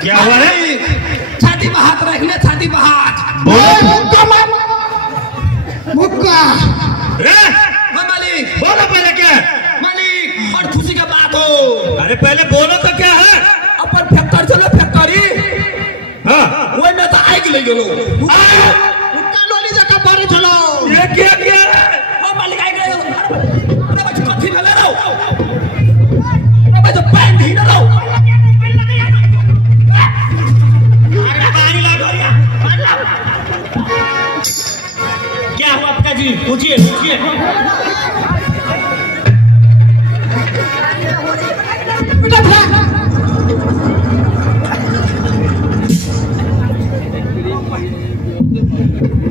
क्या हुआ है? छाती पे हाथ रखने, छाती पे हाथ। मुक्का मालिक, बोलो पहले क्या है? मालिक और खुशी का बात हो। अरे पहले बोलो तो क्या है? अपन फैक्ट्री चलो, फैक्ट्री हाँ वही में तो आग ले गलो। मुक्का लोली जगह पर चलो। ये क्या किया? ओ मालिक आग ले गलो। अरे बच्चे कथी भले रहो। अरे बच्चे पैन ढील रहो। क्या हुआ आपका जी? पूछिए पूछिए।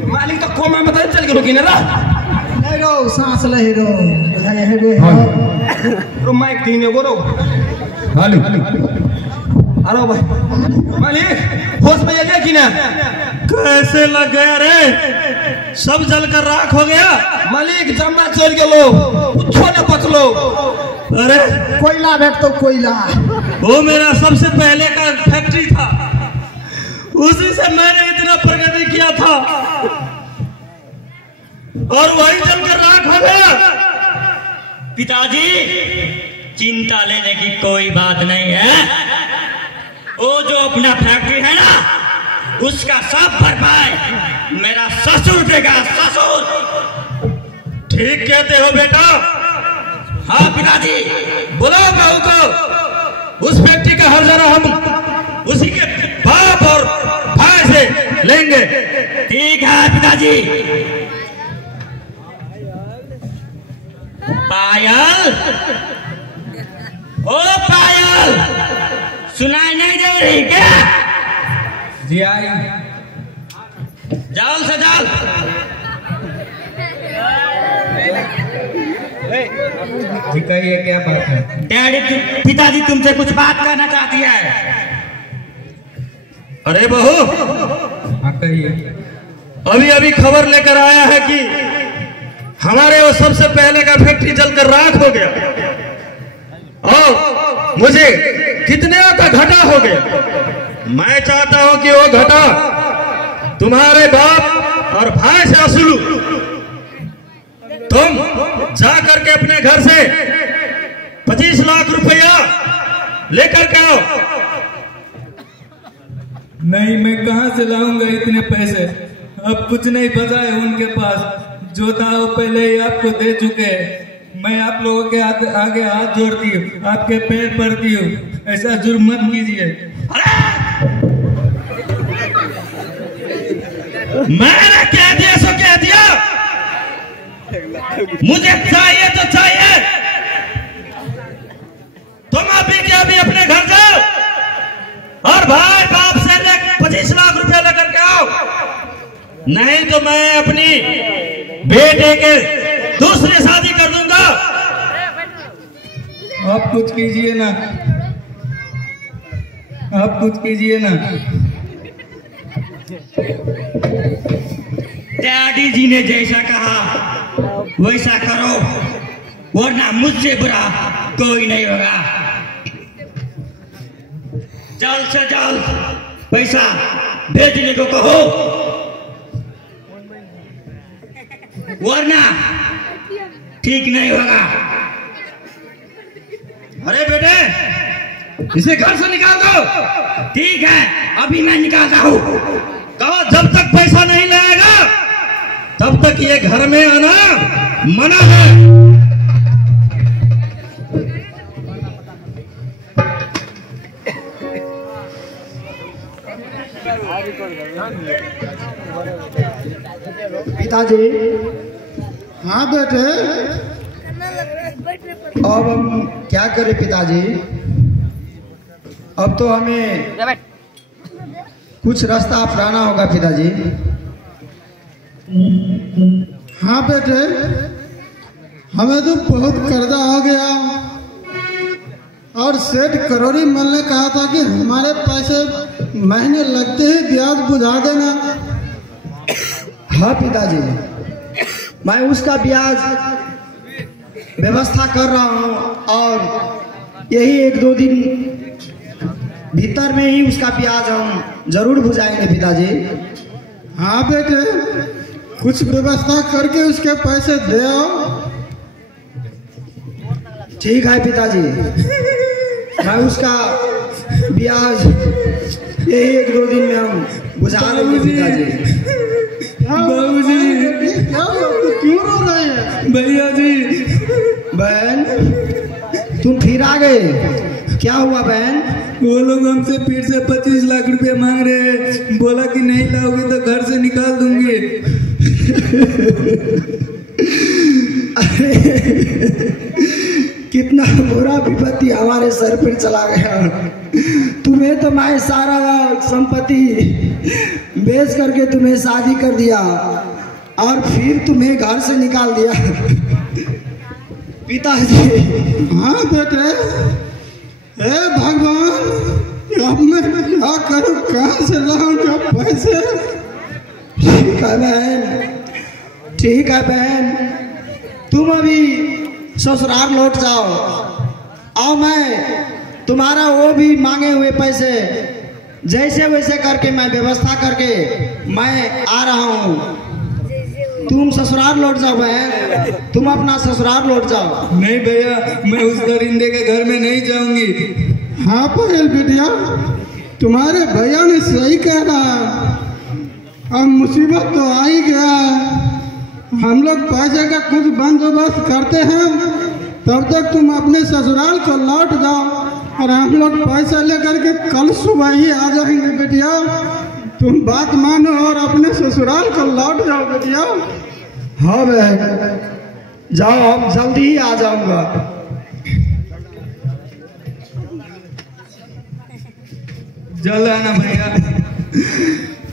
मालिक तो कोमा में चल के रुकी ना नहीं रो सांस ले रो बुझाए है रे रो माइक तीने को रो हाली हेलो भाई मालिक होश में आया कि ना? कैसे लग गया रे? सब जलकर राख हो गया। मालिक जम्मा चोर के लो कुछ न बचलो। अरे कोयला भेट तो कोयला वो मेरा सबसे पहले का फैक्ट्री था, उसी से मैंने इतना प्रगति किया था और वही जलकर राख हो गया। पिताजी चिंता लेने की कोई बात नहीं है। वो जो अपना फैक्ट्री है ना उसका सब भरपाई मेरा ससुर देगा, ससुर। ठीक कहते हो बेटा। हाँ पिताजी। बुलाओ बहू को। उस फैक्ट्री का हर्जाना हम उसी के बाप और भाई से लेंगे। ठीक है पिताजी। पायल, ओ पायल, सुनाई नहीं दे रही क्या? जी आई जाल से जाल। जी कहिए क्या बात है? डैडी पिताजी तुमसे कुछ बात करना चाहती है। अरे बहू हाँ कहिए। अभी अभी खबर लेकर आया है कि हमारे वो सबसे पहले का फैक्ट्री जलकर राख हो गया और मुझे कितने का घाटा हो गया। मैं चाहता हूं कि वो घाटा तुम्हारे बाप और भाई से वसूलू। तुम जा करके अपने घर से 25 लाख रुपया लेकर के आओ। नहीं मैं कहां से लाऊंगा इतने पैसे? अब कुछ नहीं बचा है उनके पास। जो था वो पहले ही आपको दे चुके हैं। मैं आप लोगों के आगे हाथ जोड़ती हूँ, आपके पैर पड़ती हूँ, ऐसा जुर्म मत कीजिए। मैंने कह दिया सो कह दिया। मुझे चाहिए तो चाहिए। तुम अभी के अभी अपने घर जाओ और भाई बाप से 25 लाख रुपया लेकर के आओ, नहीं तो मैं अपनी बेटे के दूसरी शादी कर दूंगा। आप कुछ कीजिए ना, आप कुछ कीजिए ना। डैडी जी ने जैसा कहा वैसा करो, वरना मुझसे बुरा कोई नहीं होगा। जल्द से जल्द पैसा भेजने को कहो, वरना ठीक नहीं होगा। अरे बेटे इसे घर से निकाल दो। ठीक है अभी मैं निकालता हूँ। कहो जब तक पैसा नहीं लाएगा तब तक ये घर में आना मना है। पिताजी। हाँ बेटे अब हम क्या करें पिताजी? अब तो हमें कुछ रास्ता अपनाना होगा पिताजी। हाँ बेटे, हमें तो बहुत कर्जा हो गया और सेठ करोड़ी मल ने कहा था कि हमारे पैसे महीने लगते ही ब्याज बुझा देना। हाँ पिताजी, मैं उसका ब्याज व्यवस्था कर रहा हूँ और यही 1-2 दिन भीतर में ही उसका ब्याज हम जरूर बुझाएंगे पिताजी। हाँ बेटे, कुछ व्यवस्था करके उसके पैसे दे आओ। ठीक है पिताजी, मैं उसका ब्याज यही 1-2 दिन में हम बुझा लेंगे पिताजी। बाबूजी, क्या हुआ? तू क्यों रो रहे हैं? भैया जी, बहन तुम फिर आ गए, क्या हुआ बहन? वो लोग हमसे फिर से 25 लाख रुपए मांग रहे हैं। बोला कि नहीं लाओगे तो घर से निकाल दूंगी। कितना बुरा विपत्ति हमारे सर पर चला गया। तुम्हें तो मैं सारा संपत्ति बेच करके तुम्हें शादी कर दिया और फिर तुम्हें घर से निकाल दिया। पिताजी। हाँ बेटे, हे भगवान, अब मैं क्या करूं? कहाँ से लाऊंगा पैसे? ठीक है बहन, ठीक है बहन, तुम अभी ससुराल लौट जाओ और मैं तुम्हारा वो भी मांगे हुए पैसे जैसे वैसे करके मैं व्यवस्था करके मैं आ रहा हूँ। तुम ससुराल लौट जाओ बहन, तुम अपना ससुराल लौट जाओ। नहीं भैया, मैं उस दरिंदे के घर में नहीं जाऊंगी। हाँ पायल बिटिया, तुम्हारे भैया ने सही कह रहा। अब मुसीबत तो आ ही गया है। हम लोग पैसे का कुछ बंदोबस्त करते हैं, तब तक तुम अपने ससुराल को लौट जाओ और हम लोग पैसा लेकर के कल सुबह ही आ जाएंगे बेटिया। तुम बात मानो और अपने ससुराल को लौट जाओ बेटिया। हाँ बहन, जाओ, हम जल्दी ही आ जाऊंगा। जल्द आना भैया।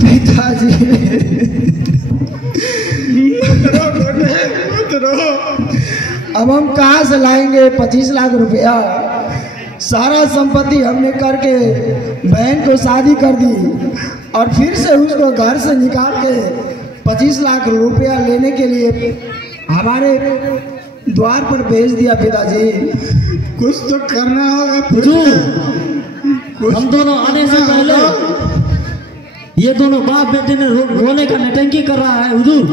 पिताजी अब हम कहाँ से लाएंगे 25 लाख रुपया? सारा संपत्ति हमने करके बहन को शादी कर दी और फिर से उसको घर से निकाल के 25 लाख रुपया लेने के लिए हमारे द्वार पर भेज दिया। पिताजी कुछ तो करना होगा। हम दोनों आने से पहले ये दोनों बाप बेटे ने रोने का नटंकी कर रहा है हुजूर।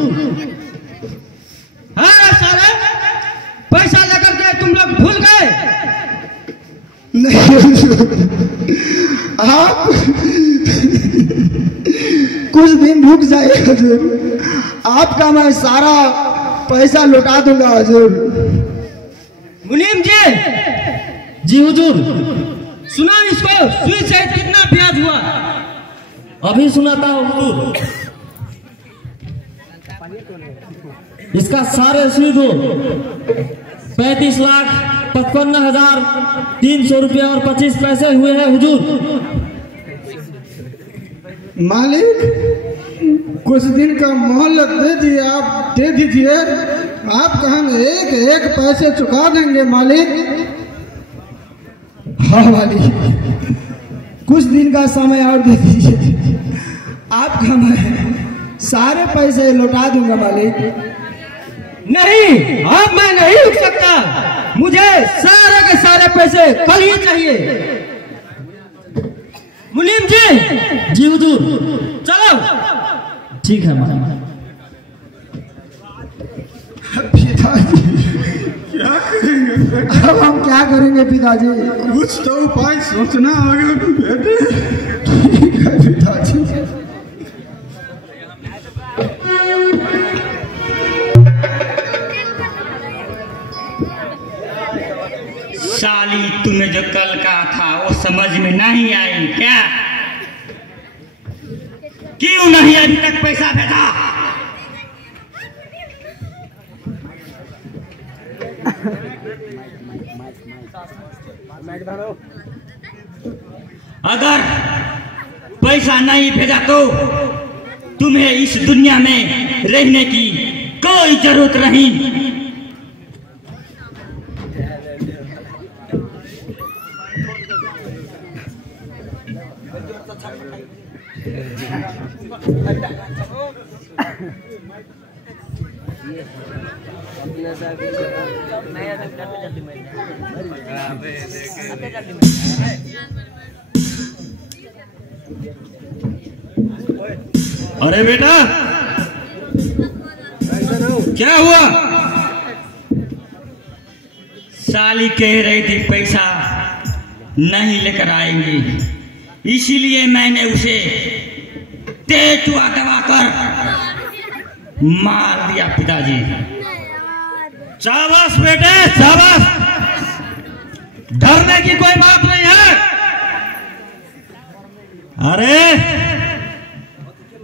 हाँ साले, पैसा लेकर के तुम लोग भूल गए? नहीं, आप कुछ दिन रुक जाइए हुजूर, आपका मैं सारा पैसा लौटा दूंगा हुजूर। मुनीम जी। जी हुजूर। सुना इसको, सुसाइड कितना ब्याज हुआ? अभी सुनाता हूँ हुजूर। इसका सारे सूद 35,55,300 रुपया और 25 पैसे हुए हैं हुजूर। मालिक, कुछ दिन का मोहलत दे दिए, आप दे दीजिए। आपका हम एक पैसे चुका देंगे मालिक। हाँ मालिक, कुछ दिन का समय और दे दीजिए, आपका मैं सारे पैसे लौटा दूंगा मालिक। नहीं, अब मैं नहीं रुक सकता, मुझे सारे के सारे पैसे कल ही चाहिए। मुनीम जी। जी हुजूर। चलो। ठीक है मालिक। पिताजी क्या करेंगे? अब हम क्या करेंगे पिताजी? कुछ तो उपाय सोचना होगा बेटे। ठीक है पिताजी। साली, तुम्हें जो कल कहा था वो समझ में नहीं आई क्या? क्यों नहीं अभी तक पैसा भेजा? अगर पैसा नहीं भेजा तो तुम्हें इस दुनिया में रहने की कोई जरूरत नहीं। अरे बेटा क्या हुआ? साली कह रही थी पैसा नहीं लेकर आएंगी, इसीलिए मैंने उसे तेजुआ दबाकर मार दिया पिताजी। शाबाश बेटे शाबाश, डरने की कोई बात नहीं है। अरे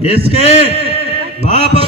इसके बाप और